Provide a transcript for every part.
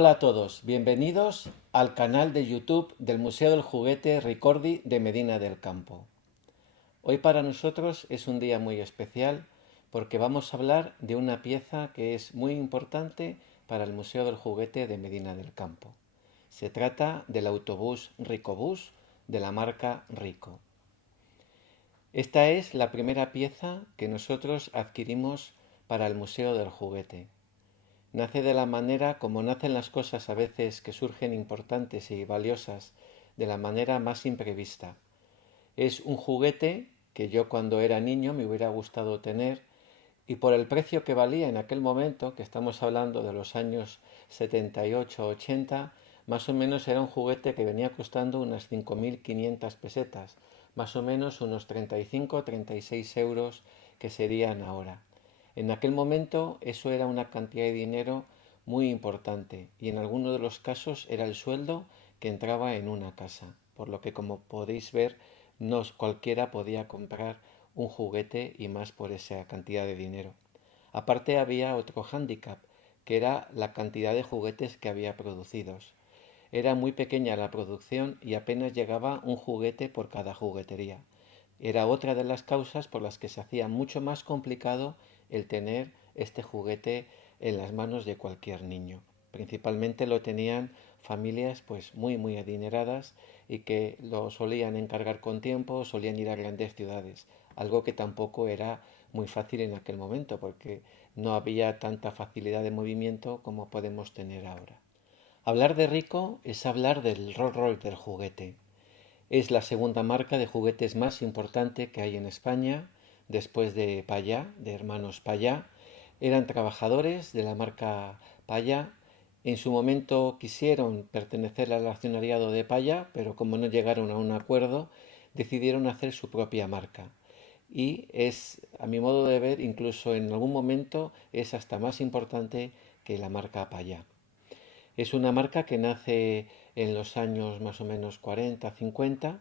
Hola a todos, bienvenidos al canal de YouTube del Museo del Juguete Ricordi de Medina del Campo. Hoy para nosotros es un día muy especial porque vamos a hablar de una pieza que es muy importante para el Museo del Juguete de Medina del Campo. Se trata del autobús Ricobús de la marca Rico. Esta es la primera pieza que nosotros adquirimos para el Museo del Juguete. Nace de la manera como nacen las cosas a veces que surgen importantes y valiosas, de la manera más imprevista. Es un juguete que yo cuando era niño me hubiera gustado tener y por el precio que valía en aquel momento, que estamos hablando de los años 78-80, más o menos era un juguete que venía costando unas 5.500 pesetas, más o menos unos 35-36 euros que serían ahora. En aquel momento eso era una cantidad de dinero muy importante y en algunos de los casos era el sueldo que entraba en una casa, por lo que como podéis ver no cualquiera podía comprar un juguete y más por esa cantidad de dinero. Aparte había otro hándicap, que era la cantidad de juguetes que había producidos. Era muy pequeña la producción y apenas llegaba un juguete por cada juguetería. Era otra de las causas por las que se hacía mucho más complicado el tener este juguete en las manos de cualquier niño. Principalmente lo tenían familias pues muy adineradas y que lo solían encargar con tiempo, solían ir a grandes ciudades, algo que tampoco era muy fácil en aquel momento porque no había tanta facilidad de movimiento como podemos tener ahora. Hablar de Rico es hablar del Rolls Royce del juguete. Es la segunda marca de juguetes más importante que hay en España, después de Payá, de hermanos Payá. Eran trabajadores de la marca Payá. En su momento quisieron pertenecer al accionariado de Payá, pero como no llegaron a un acuerdo, decidieron hacer su propia marca. Y es, a mi modo de ver, incluso en algún momento es hasta más importante que la marca Payá. Es una marca que nace en los años más o menos 40, 50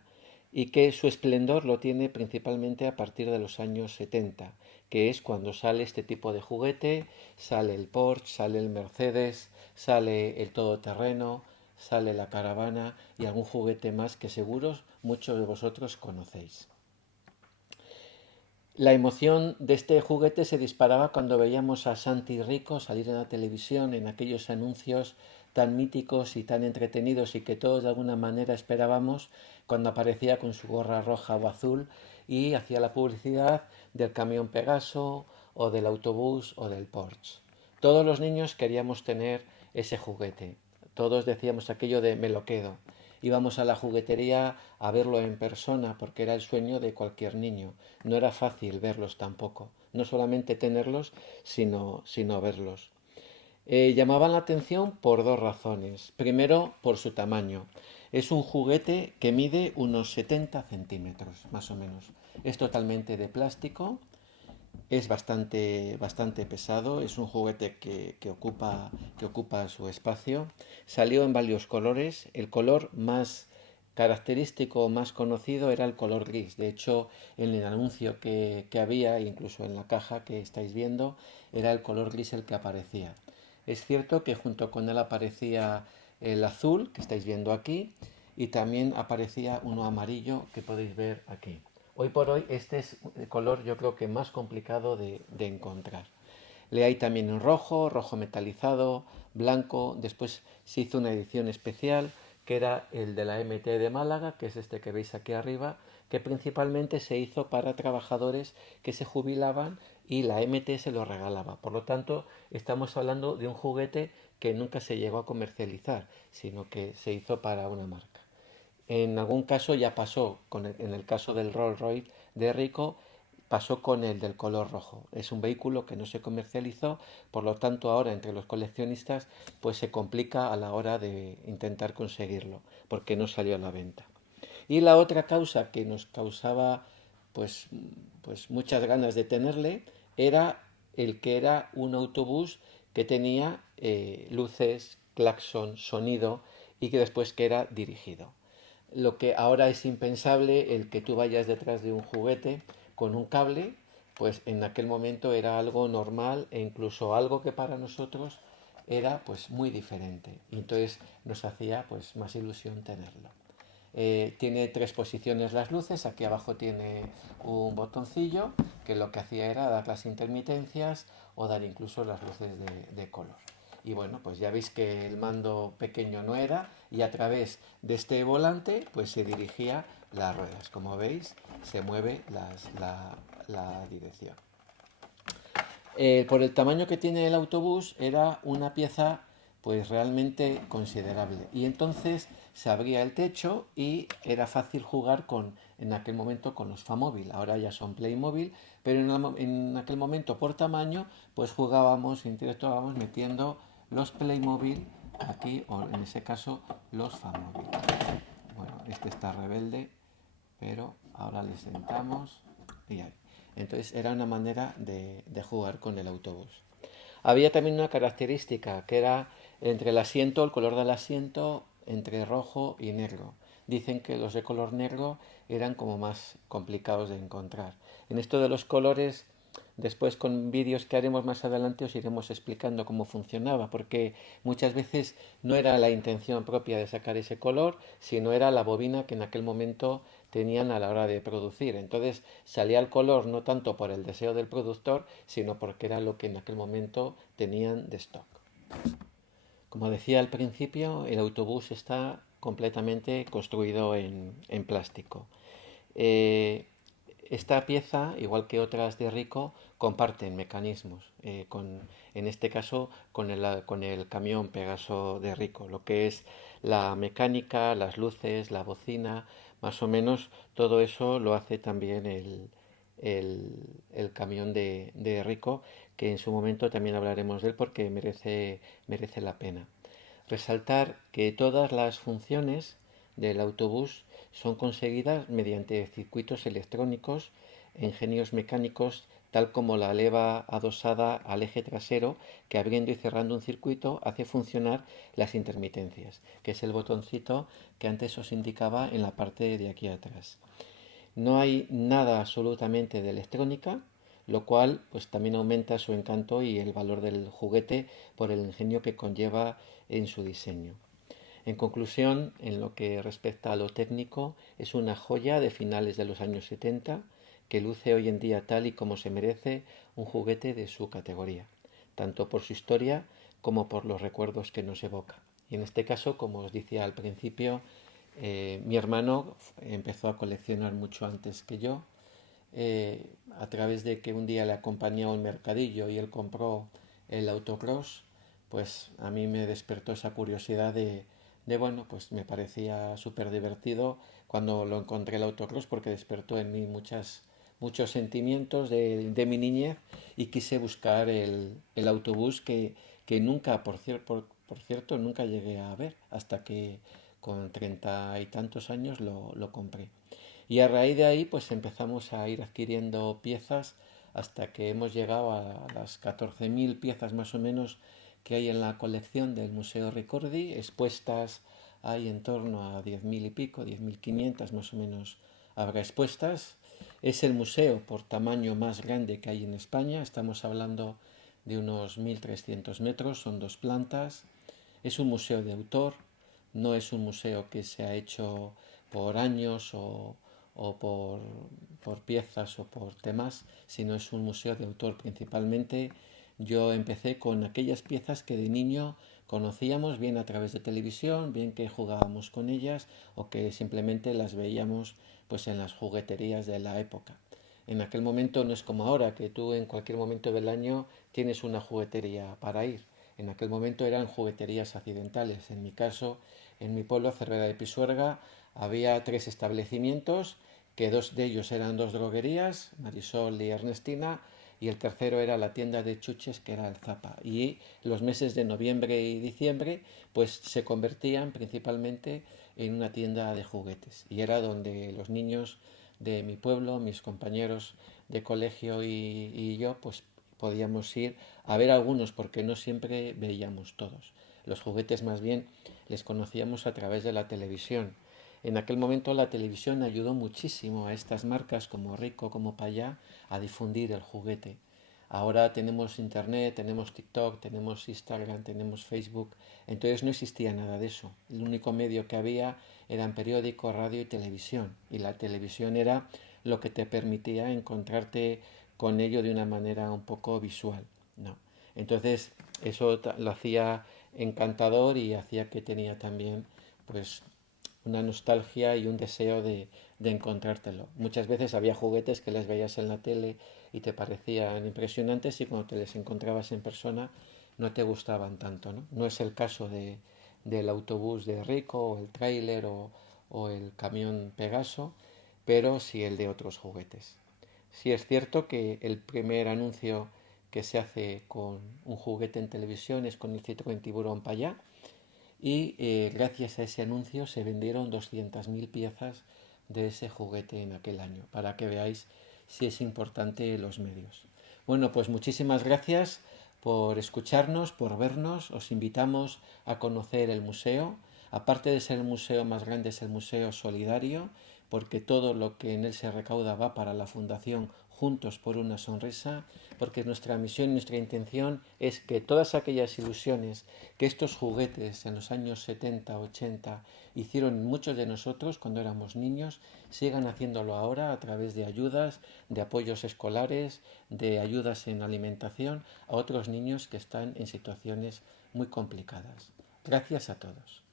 y que su esplendor lo tiene principalmente a partir de los años 70, que es cuando sale este tipo de juguete, sale el Porsche, sale el Mercedes, sale el todoterreno, sale la caravana y algún juguete más que seguros muchos de vosotros conocéis. La emoción de este juguete se disparaba cuando veíamos a Santi Rico salir en la televisión en aquellos anuncios tan míticos y tan entretenidos y que todos de alguna manera esperábamos cuando aparecía con su gorra roja o azul y hacía la publicidad del camión Pegaso o del autobús o del Porsche. Todos los niños queríamos tener ese juguete. Todos decíamos aquello de me lo quedo. Íbamos a la juguetería a verlo en persona porque era el sueño de cualquier niño. No era fácil verlos tampoco. No solamente tenerlos, sino verlos. Llamaban la atención por dos razones. Primero, por su tamaño. Es un juguete que mide unos 70 centímetros, más o menos. Es totalmente de plástico, es bastante pesado, es un juguete que ocupa su espacio. Salió en varios colores. El color más característico, más conocido, era el color gris. De hecho, en el anuncio que había, incluso en la caja que estáis viendo, era el color gris el que aparecía. Es cierto que junto con él aparecía el azul, que estáis viendo aquí, y también aparecía uno amarillo que podéis ver aquí. Hoy por hoy este es el color yo creo que más complicado de encontrar. Le hay también en rojo, rojo metalizado, blanco. Después se hizo una edición especial que era el de la MT de Málaga, que es este que veis aquí arriba, que principalmente se hizo para trabajadores que se jubilaban y la MT se lo regalaba. Por lo tanto, estamos hablando de un juguete que nunca se llegó a comercializar, sino que se hizo para una marca. En algún caso ya pasó, en el caso del Rolls Royce de Rico, pasó con el del color rojo. Es un vehículo que no se comercializó, por lo tanto ahora entre los coleccionistas pues se complica a la hora de intentar conseguirlo, porque no salió a la venta. Y la otra causa que nos causaba pues, pues muchas ganas de tenerle era el que era un autobús que tenía luces, claxon, sonido y que después que era dirigido. Lo que ahora es impensable, el que tú vayas detrás de un juguete con un cable, pues en aquel momento era algo normal e incluso algo que para nosotros era pues muy diferente y entonces nos hacía pues más ilusión tenerlo. Tiene tres posiciones las luces, aquí abajo tiene un botoncillo que lo que hacía era dar las intermitencias o dar incluso las luces de color. Y bueno, pues ya veis que el mando pequeño no era y a través de este volante pues se dirigía las ruedas. Como veis, se mueve la dirección. Por el tamaño que tiene el autobús era una pieza pues realmente considerable y entonces se abría el techo y era fácil jugar en aquel momento con los Famóvil. Ahora ya son Playmobil, pero en aquel momento por tamaño pues interactuábamos metiendo los Playmobil aquí o en ese caso los Famóvil. Bueno, este está rebelde, pero ahora le sentamos y ahí. Entonces era una manera de jugar con el autobús. Había también una característica que era entre el asiento, el color del asiento, entre rojo y negro. Dicen que los de color negro eran como más complicados de encontrar. En esto de los colores, después con vídeos que haremos más adelante os iremos explicando cómo funcionaba, porque muchas veces no era la intención propia de sacar ese color, sino era la bobina que en aquel momento tenían a la hora de producir. Entonces salía el color no tanto por el deseo del productor, sino porque era lo que en aquel momento tenían de stock. Como decía al principio, el autobús está completamente construido en plástico. Eh, Esta pieza, igual que otras de Rico, comparten mecanismos, en este caso con el camión Pegaso de Rico, lo que es la mecánica, las luces, la bocina, más o menos todo eso lo hace también el camión de Rico, que en su momento también hablaremos de él porque merece la pena. Resaltar que todas las funciones del autobús son conseguidas mediante circuitos electrónicos e ingenios mecánicos, tal como la leva adosada al eje trasero que abriendo y cerrando un circuito hace funcionar las intermitencias, que es el botoncito que antes os indicaba en la parte de aquí atrás. No hay nada absolutamente de electrónica, lo cual pues también aumenta su encanto y el valor del juguete por el ingenio que conlleva en su diseño. En conclusión, en lo que respecta a lo técnico, es una joya de finales de los años 70 que luce hoy en día tal y como se merece un juguete de su categoría, tanto por su historia como por los recuerdos que nos evoca. Y en este caso, como os decía al principio, mi hermano empezó a coleccionar mucho antes que yo, a través de que un día le acompañé a un mercadillo y él compró el autocross, pues a mí me despertó esa curiosidad bueno, pues me parecía súper divertido cuando lo encontré el autocross porque despertó en mí muchos sentimientos de mi niñez y quise buscar el autobús que nunca, por cierto, nunca llegué a ver hasta que con 30 y tantos años lo compré. Y a raíz de ahí pues empezamos a ir adquiriendo piezas hasta que hemos llegado a las 14.000 piezas más o menos que hay en la colección del Museo Ricordi, expuestas hay en torno a 10.000 y pico, 10.500 más o menos habrá expuestas. Es el museo por tamaño más grande que hay en España, estamos hablando de unos 1.300 metros, son dos plantas. Es un museo de autor, no es un museo que se ha hecho por años o por piezas o por temas, sino es un museo de autor principalmente. Yo empecé con aquellas piezas que de niño conocíamos bien a través de televisión, bien que jugábamos con ellas o que simplemente las veíamos pues en las jugueterías de la época. En aquel momento no es como ahora, que tú en cualquier momento del año tienes una juguetería para ir. En aquel momento eran jugueterías accidentales. En mi caso, en mi pueblo, Cervera de Pisuerga, había tres establecimientos, que dos de ellos eran dos droguerías, Marisol y Ernestina, y el tercero era la tienda de chuches, que era el Zapa. Y los meses de noviembre y diciembre, pues se convertían principalmente en una tienda de juguetes. Y era donde los niños de mi pueblo, mis compañeros de colegio y yo, pues podíamos ir a ver algunos, porque no siempre veíamos todos. Los juguetes más bien les conocíamos a través de la televisión. En aquel momento la televisión ayudó muchísimo a estas marcas como Rico, como Payá, a difundir el juguete. Ahora tenemos internet, tenemos TikTok, tenemos Instagram, tenemos Facebook. Entonces no existía nada de eso. El único medio que había eran periódico, radio y televisión. Y la televisión era lo que te permitía encontrarte con ello de una manera un poco visual, ¿no? Entonces eso lo hacía encantador y hacía que tenía también pues una nostalgia y un deseo de encontrártelo. Muchas veces había juguetes que les veías en la tele y te parecían impresionantes y cuando te les encontrabas en persona no te gustaban tanto, ¿no? No es el caso del autobús de Rico o el tráiler o el camión Pegaso, pero sí el de otros juguetes. Sí es cierto que el primer anuncio que se hace con un juguete en televisión es con el Citroën Tiburón Payá y gracias a ese anuncio se vendieron 200.000 piezas de ese juguete en aquel año, para que veáis si es importante los medios. Bueno, pues muchísimas gracias por escucharnos, por vernos. Os invitamos a conocer el museo. Aparte de ser el museo más grande, es el museo solidario, porque todo lo que en él se recauda va para la Fundación Juntos por una Sonrisa, porque nuestra misión y nuestra intención es que todas aquellas ilusiones que estos juguetes en los años 70, 80 hicieron muchos de nosotros cuando éramos niños, sigan haciéndolo ahora a través de ayudas, de apoyos escolares, de ayudas en alimentación a otros niños que están en situaciones muy complicadas. Gracias a todos.